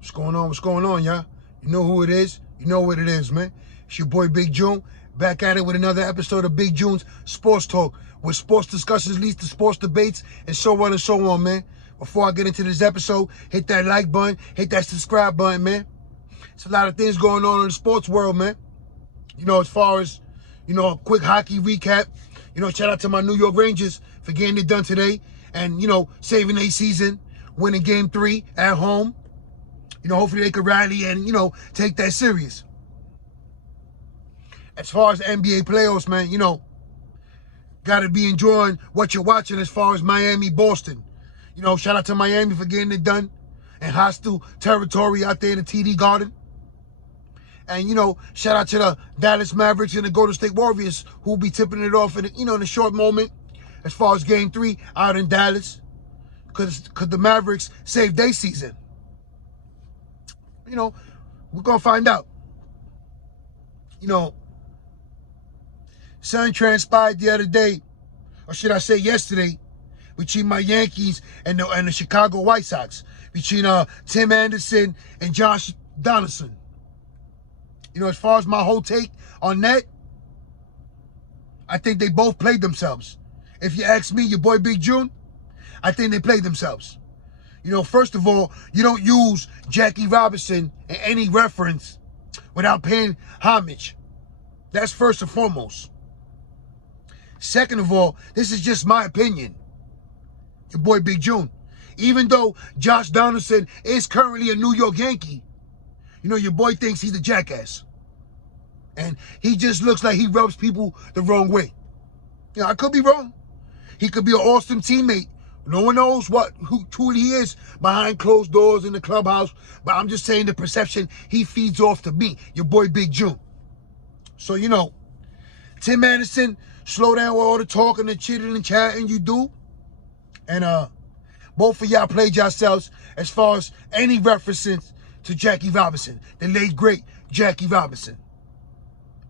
What's going on? What's going on, y'all? You know who it is. You know what it is, man. It's your boy Big June, back at it with another episode of Big June's Sports Talk, where sports discussions leads to sports debates and so on, man. Before I get into this episode, hit that like button, hit that subscribe button, man. It's a lot of things going on in the sports world, man. You know, as far as, a quick hockey recap. Shout out to my New York Rangers for getting it done today and, saving their season, winning Game 3 at home. Hopefully they could rally and, take that serious. As far as the NBA playoffs, man, got to be enjoying what you're watching as far as Miami, Boston. Shout out to Miami for getting it done in hostile territory out there in the TD Garden. And, shout out to the Dallas Mavericks and the Golden State Warriors who will be tipping it off in, in a short moment as far as Game 3 out in Dallas. Because the Mavericks saved their season. We're going to find out. Something transpired the other day, or should I say yesterday, between my Yankees and the Chicago White Sox, between Tim Anderson and Josh Donaldson. As far as my whole take on that, I think they both played themselves. If you ask me, your boy Big June, I think they played themselves. First of all, you don't use Jackie Robinson in any reference without paying homage. That's first and foremost. Second of all, this is just my opinion. Your boy Big June. Even though Josh Donaldson is currently a New York Yankee, your boy thinks he's a jackass. And he just looks like he rubs people the wrong way. I could be wrong. He could be an awesome teammate. No one knows who he is behind closed doors in the clubhouse. But I'm just saying the perception he feeds off to me, your boy Big June. So, Tim Anderson, slow down with all the talking and chitting and chatting you do. And both of y'all played yourselves as far as any references to Jackie Robinson, the late, great Jackie Robinson.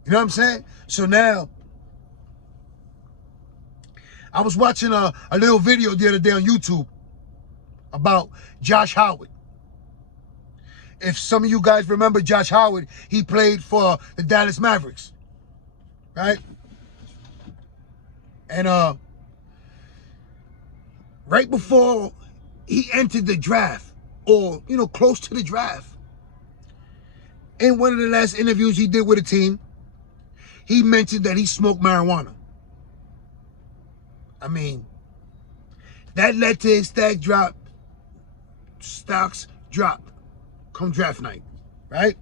You know what I'm saying? So now, I was watching a little video the other day on YouTube about Josh Howard. If some of you guys remember Josh Howard, he played for the Dallas Mavericks, right? And right before he entered the draft, or, close to the draft, in one of the last interviews he did with a team, he mentioned that he smoked marijuana. I mean, that led to his stocks drop come draft night, right?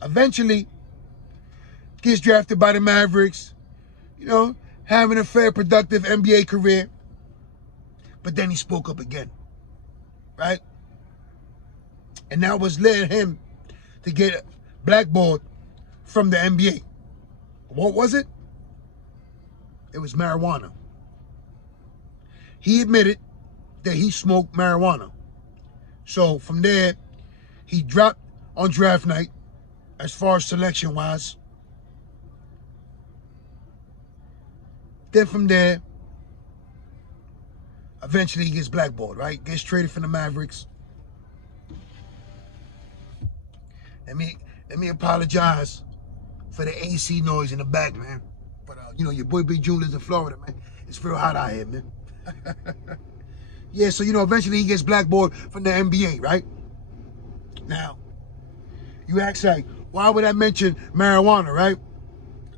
Eventually, gets drafted by the Mavericks, having a fair, productive NBA career. But then he spoke up again, right? And that was led him to get blackballed from the NBA. What was it? It was marijuana. He admitted that he smoked marijuana. So from there, he dropped on draft night as far as selection-wise. Then from there, eventually he gets blackballed, right? Gets traded from the Mavericks. Let me apologize for the AC noise in the back, man. But, your boy Big June lives in Florida, man. It's real hot out here, man. Yeah, so, eventually he gets blackballed from the NBA, right? Now, you ask, like, why would I mention marijuana, right?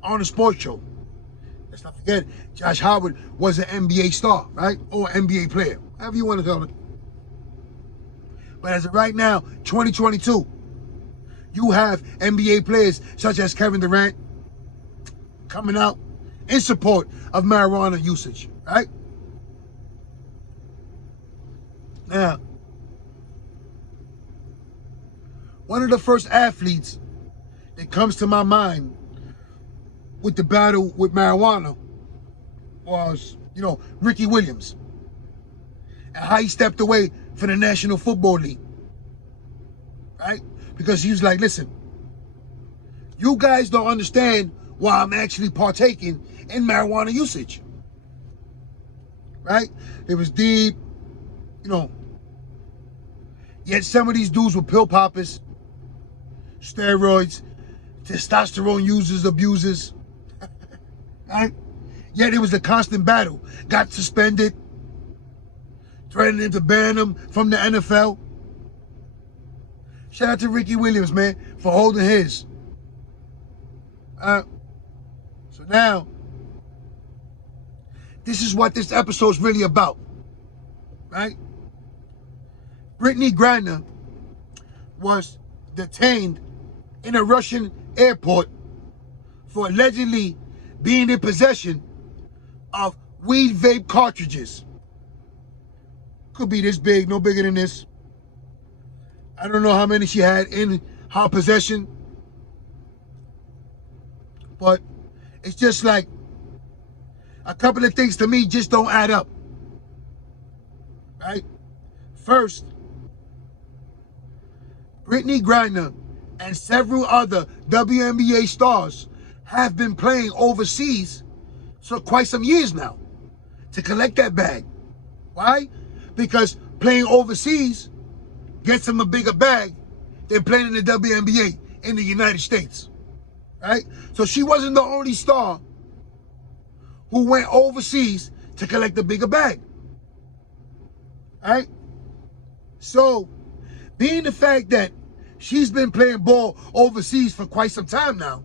On a sports show. Let's not forget, Josh Howard was an NBA star, right? Or NBA player, however you want to call it. But as of right now, 2022, you have NBA players such as Kevin Durant coming out in support of marijuana usage, right? Now, one of the first athletes that comes to my mind with the battle with marijuana was, Ricky Williams. And how he stepped away from the National Football League, right? Because he was like, listen, you guys don't understand why I'm actually partaking in marijuana usage, right? It was deep, Yet some of these dudes were pill poppers, steroids, testosterone users, abusers. Right? Yet it was a constant battle. Got suspended, threatening to ban him from the NFL. Shout out to Ricky Williams, man, for holding his. So now, this is what this episode's really about, right? Brittney Griner was detained in a Russian airport for allegedly being in possession of weed vape cartridges. Could be this big, no bigger than this. I don't know how many she had in her possession, but it's just like a couple of things to me just don't add up, right? First, Brittney Griner and several other WNBA stars have been playing overseas for quite some years now to collect that bag. Why? Because playing overseas gets them a bigger bag than playing in the WNBA in the United States, right? So she wasn't the only star who went overseas to collect a bigger bag, right? So, being the fact that she's been playing ball overseas for quite some time now,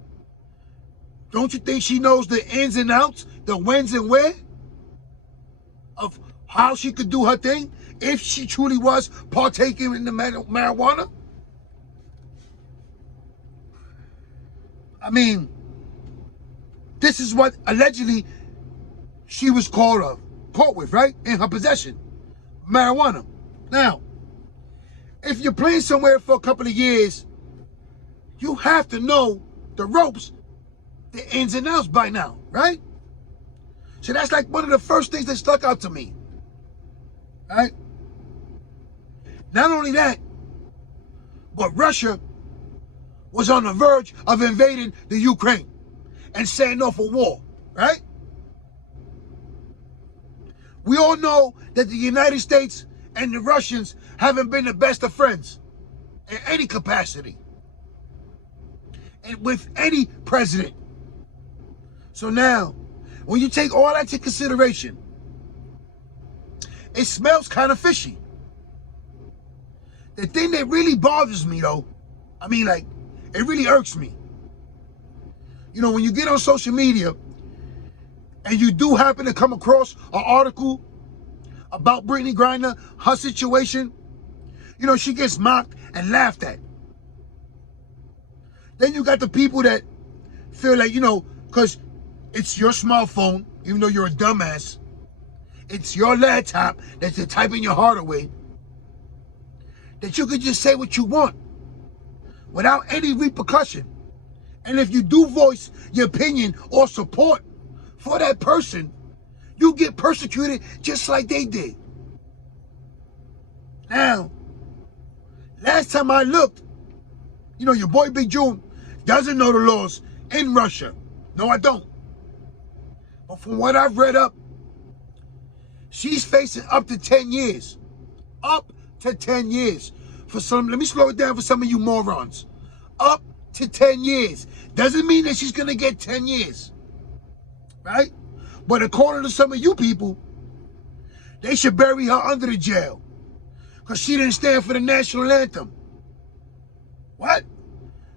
don't you think she knows the ins and outs, the whens and where of how she could do her thing if she truly was partaking in the marijuana? I mean, this is what allegedly she was caught with, right? In her possession, marijuana. Now, if you're playing somewhere for a couple of years, you have to know the ropes, the ins and outs by now, right? So that's like one of the first things that stuck out to me, right? Not only that, but Russia was on the verge of invading the Ukraine and setting off a war, right? We all know that the United States and the Russians haven't been the best of friends in any capacity and with any president. So now, when you take all that into consideration, it smells kind of fishy. The thing that really bothers me though, I mean, like, it really irks me. You know, when you get on social media and you do happen to come across an article about Brittney Griner, her situation, you know, she gets mocked and laughed at. Then you got the people that feel like, you know, because it's your smartphone, even though you're a dumbass, it's your laptop that you're typing your heart away, that you could just say what you want without any repercussion. And if you do voice your opinion or support for that person, you get persecuted just like they did. Now, last time I looked, you know, your boy Big June doesn't know the laws in Russia. No, I don't. But from what I've read up, she's facing up to 10 years. Up to 10 years. For some, let me slow it down for some of you morons. Up to 10 years. Doesn't mean that she's gonna get 10 years. Right? But according to some of you people, they should bury her under the jail because she didn't stand for the national anthem. What?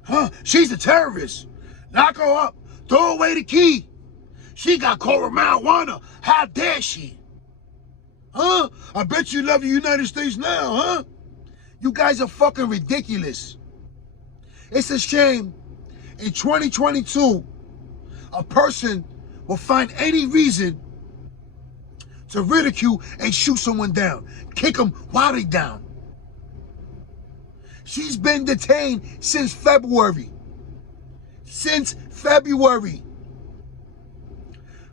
Huh? She's a terrorist. Lock her up. Throw away the key. She got caught with marijuana. How dare she? Huh? I bet you love the United States now, huh? You guys are fucking ridiculous. It's a shame in 2022, a person will find any reason to ridicule and shoot someone down. Kick them while they down. She's been detained since February. Since February.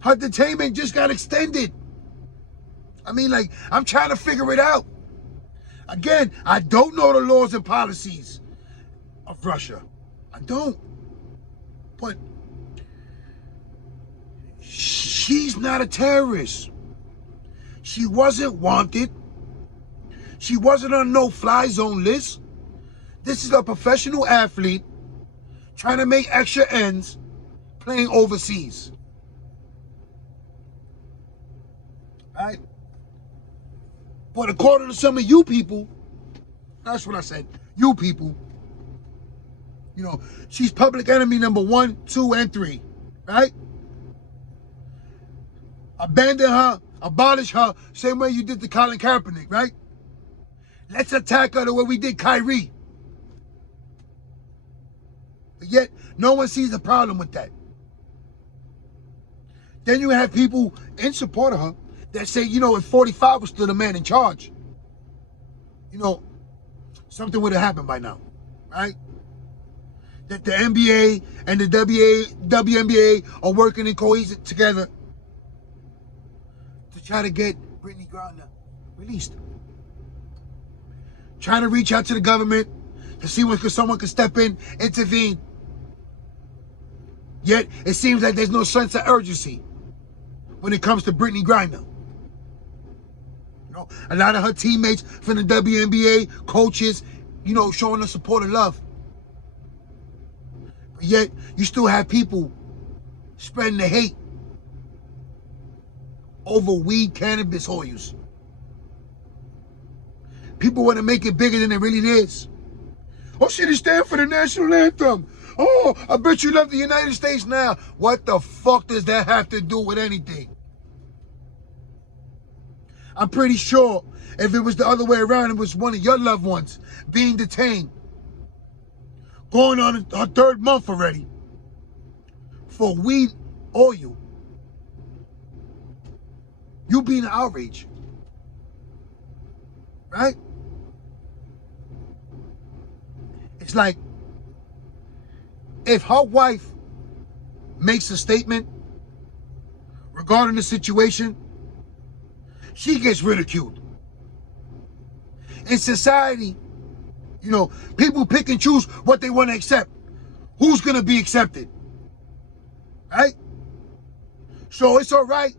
Her detainment just got extended. I mean, like, I'm trying to figure it out. Again, I don't know the laws and policies of Russia. I don't. But she's not a terrorist. She wasn't wanted. She wasn't on no fly zone list. This is a professional athlete trying to make extra ends playing overseas. Right? But according to some of you people, that's what I said, you people, you know, she's public enemy number 1, 2, and 3, right? Abandon her, abolish her, same way you did to Colin Kaepernick, right? Let's attack her the way we did Kyrie. But yet, no one sees the problem with that. Then you have people in support of her that say, you know, if 45 was still the man in charge, you know, something would have happened by now, right? That the NBA and the WNBA are working in cohesive together to try to get Brittney Griner released. Trying to reach out to the government to see when someone could step in, intervene. Yet, it seems like there's no sense of urgency when it comes to Brittney Griner. You know, a lot of her teammates from the WNBA, coaches, you know, showing her support and love. But yet, you still have people spreading the hate over weed, cannabis oils. People want to make it bigger than it really is. Oh, she didn't stand for the national anthem. Oh, I bet you love the United States now. What the fuck does that have to do with anything? I'm pretty sure if it was the other way around, it was one of your loved ones being detained, going on her 3rd month already for weed oil, you being an outrage, right? It's like, if her wife makes a statement regarding the situation, she gets ridiculed. In society, you know, people pick and choose what they want to accept. Who's going to be accepted? Right? So it's all right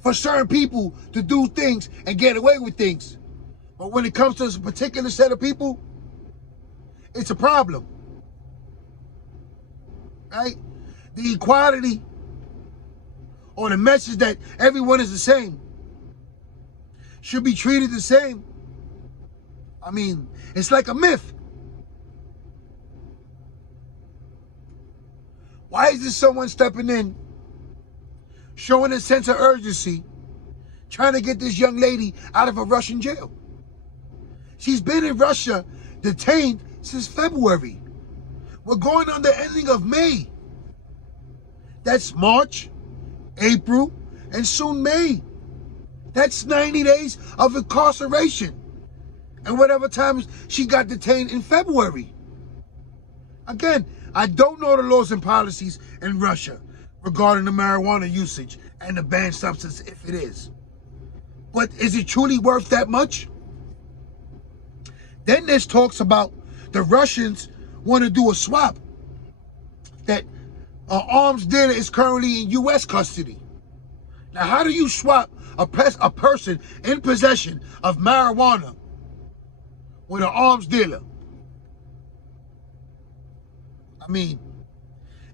for certain people to do things and get away with things. But when it comes to a particular set of people, it's a problem. Right? The equality or the message that everyone is the same should be treated the same. I mean, it's like a myth. Why is this someone stepping in, showing a sense of urgency, trying to get this young lady out of a Russian jail? She's been in Russia, detained since February. We're going on the ending of May. That's March, April, and soon May. That's 90 days of incarceration. And whatever time she got detained in February. Again, I don't know the laws and policies in Russia regarding the marijuana usage and the banned substance, if it is. But is it truly worth that much? Then there's talks about the Russians want to do a swap. That an arms dealer is currently in U.S. custody. Now, how do you swap a person in possession of marijuana with an arms dealer? I mean,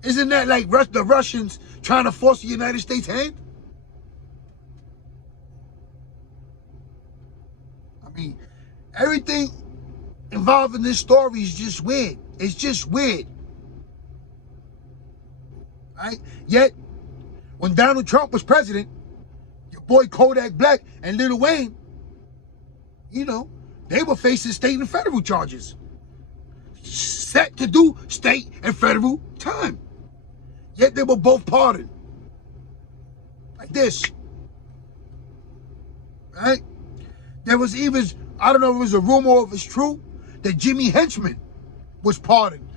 isn't that like the Russians trying to force the United States' hand? I mean, everything involved in this story is just weird. It's just weird. Right? Yet, when Donald Trump was president, your boy Kodak Black and Lil Wayne, you know, they were facing state and federal charges. Set to do state and federal time. Yet they were both pardoned. Like this. Right? There was even, I don't know if it was a rumor or if it's true, that Jimmy Henchman was pardoned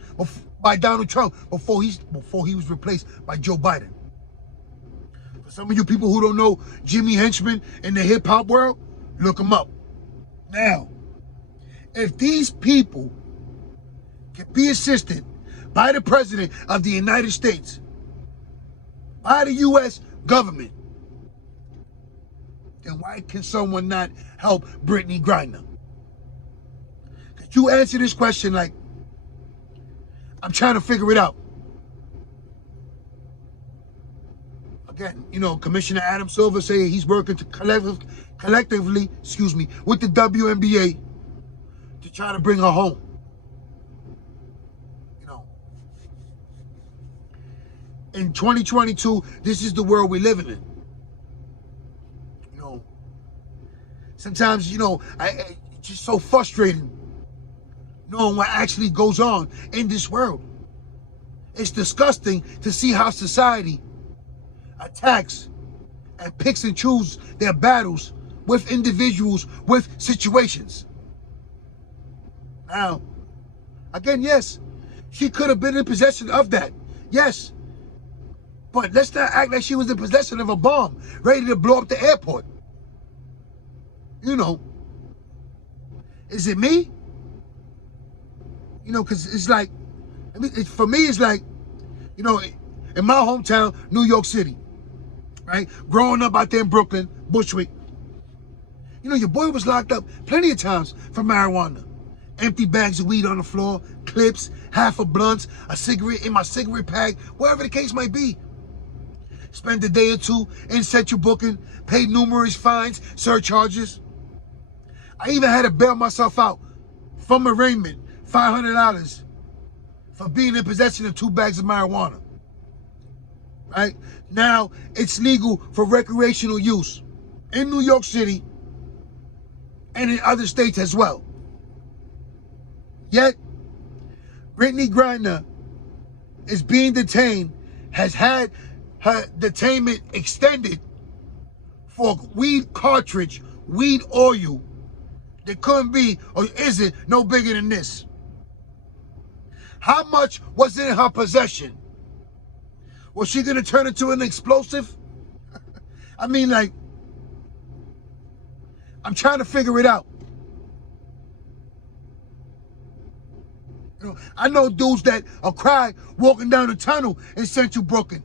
by Donald Trump before he was replaced by Joe Biden. For some of you people who don't know Jimmy Henchman in the hip-hop world, look him up. Now, if these people can be assisted by the President of the United States, by the U.S. government, then why can someone not help Brittney Griner? You answer this question like, I'm trying to figure it out. Again, you know, Commissioner Adam Silver say he's working to collectively, with the WNBA to try to bring her home. You know, in 2022, this is the world we're living in. You know, sometimes, you know, it's just so frustrating knowing what actually goes on in this world. It's disgusting to see how society attacks and picks and chooses their battles with individuals, with situations. Now, again, yes, she could have been in possession of that. Yes. But let's not act like she was in possession of a bomb ready to blow up the airport. You know, is it me? You know, because it's like, I mean, for me, it's like, you know, in my hometown, New York City, right? Growing up out there in Brooklyn, Bushwick, you know, your boy was locked up plenty of times for marijuana. Empty bags of weed on the floor, clips, half a blunt, a cigarette in my cigarette pack, wherever the case might be. Spent a day or two in central booking, paid numerous fines, surcharges. I even had to bail myself out from arraignment, $500 for being in possession of 2 bags of marijuana. Right? Now, it's legal for recreational use in New York City and in other states as well. Yet, Brittney Griner is being detained, has had her detainment extended for weed cartridge, weed oil that couldn't be or isn't no bigger than this. How much was in her possession? Was she gonna turn it to an explosive? I mean, like, I'm trying to figure it out. You know, I know dudes that are crying walking down the tunnel in central Brooklyn,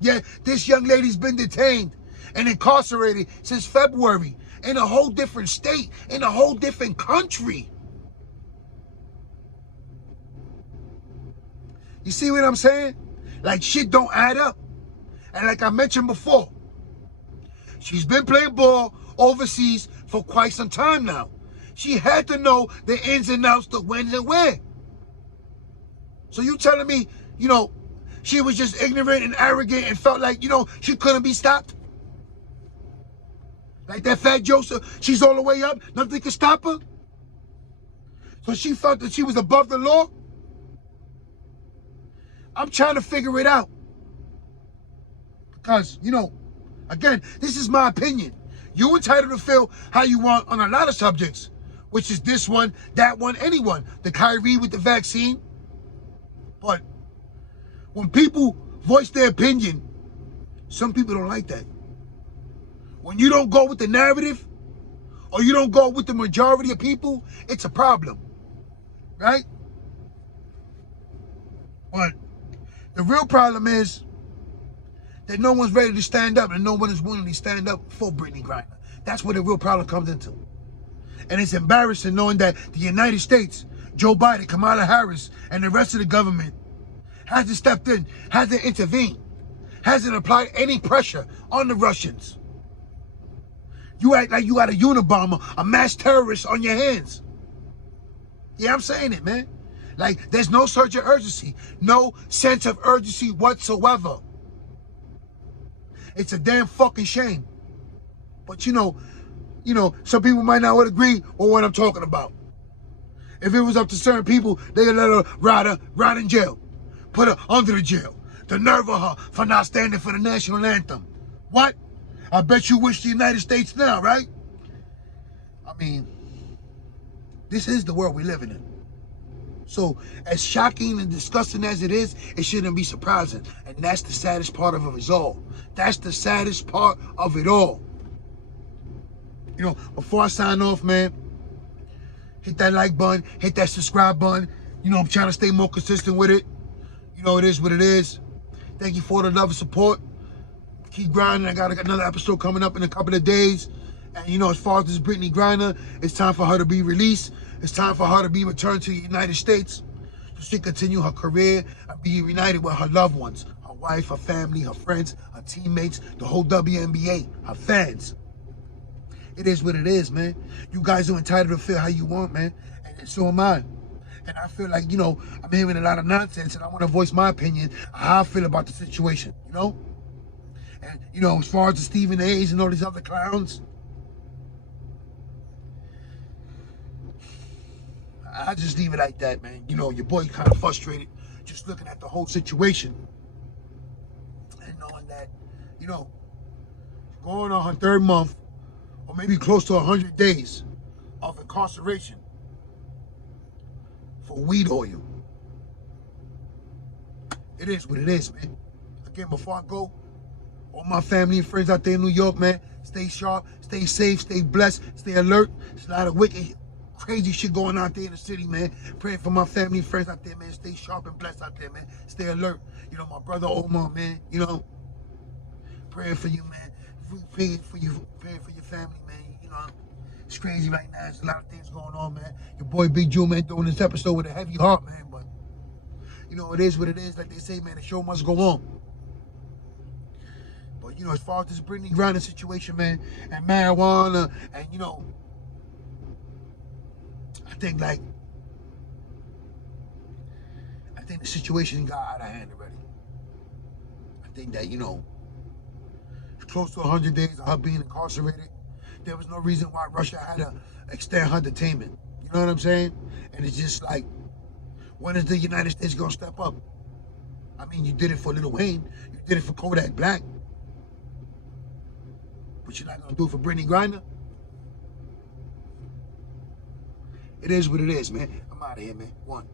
Yeah, this young lady's been detained and incarcerated since February in a whole different state, in a whole different country. You see what I'm saying? Like, shit don't add up. And like I mentioned before, she's been playing ball overseas for quite some time now. She had to know the ins and outs, the whens and where. So you telling me, you know, she was just ignorant and arrogant and felt like, you know, she couldn't be stopped? Like that fat Joseph, she's all the way up, nothing can stop her? So she felt that she was above the law? I'm trying to figure it out. Because, you know, again, this is my opinion. You're entitled to feel how you want on a lot of subjects, which is this one, that one, anyone. The Kyrie with the vaccine. But when people voice their opinion, some people don't like that. When you don't go with the narrative, or you don't go with the majority of people, it's a problem, right? But the real problem is that no one's ready to stand up and no one is willing to stand up for Brittney Griner. That's where the real problem comes into. And it's embarrassing knowing that the United States, Joe Biden, Kamala Harris, and the rest of the government hasn't stepped in, hasn't intervened, hasn't applied any pressure on the Russians. You act like you got a Unabomber, a mass terrorist on your hands. Yeah, I'm saying it, man. Like, there's no surge of urgency, no sense of urgency whatsoever. It's a damn fucking shame. But you know, some people might not agree with what I'm talking about. If it was up to certain people, they'd let her rot in jail, put her under the jail. The nerve of her for not standing for the national anthem. What? I bet you wish the United States now, right? I mean, this is the world we're living in. So, as shocking and disgusting as it is, it shouldn't be surprising. And that's the saddest part of it all. That's the saddest part of it all. You know, before I sign off, man, hit that like button, hit that subscribe button. You know, I'm trying to stay more consistent with it. You know, it is what it is. Thank you for the love and support. Keep grinding. I got another episode coming up in a couple of days. And, you know, as far as this Brittney Griner, it's time for her to be released. It's time for her to be returned to the United States so she continue her career and be reunited with her loved ones, her wife, her family, her friends, her teammates, the whole WNBA, her fans. It is what it is, man. You guys are entitled to feel how you want, man. And so am I. And I feel like, I'm hearing a lot of nonsense, and I want to voice my opinion how I feel about the situation, And, as far as the Stephen A's and all these other clowns, I just leave it like that, man. Your boy kind of frustrated just looking at the whole situation and knowing that, going on her third month or maybe close to 100 days of incarceration for weed oil. It is what it is, man. Again, before I go, all my family and friends out there in New York, man, stay sharp, stay safe, stay blessed, stay alert. There's a lot of wicked, crazy shit going out there in the city, man. Praying for my family and friends out there, man. Stay sharp and blessed out there, man. Stay alert. My brother Omar, man, praying for you, man. Praying for your family, man. It's crazy right now. There's a lot of things going on, man. Your boy Big Jew, man, doing this episode with a heavy heart, man. But, it is what it is. Like they say, man, the show must go on. But, as far as this Brittney Griner situation, man, and marijuana, and, I think the situation got out of hand already. I think that, it's close to 100 days of her being incarcerated. There was no reason why Russia had to extend her detainment. You know what I'm saying? And it's just like, when is the United States gonna step up? I mean, you did it for Lil Wayne. You did it for Kodak Black. But you're not gonna do it for Brittney Griner? It is what it is, man. I'm out of here, man. One.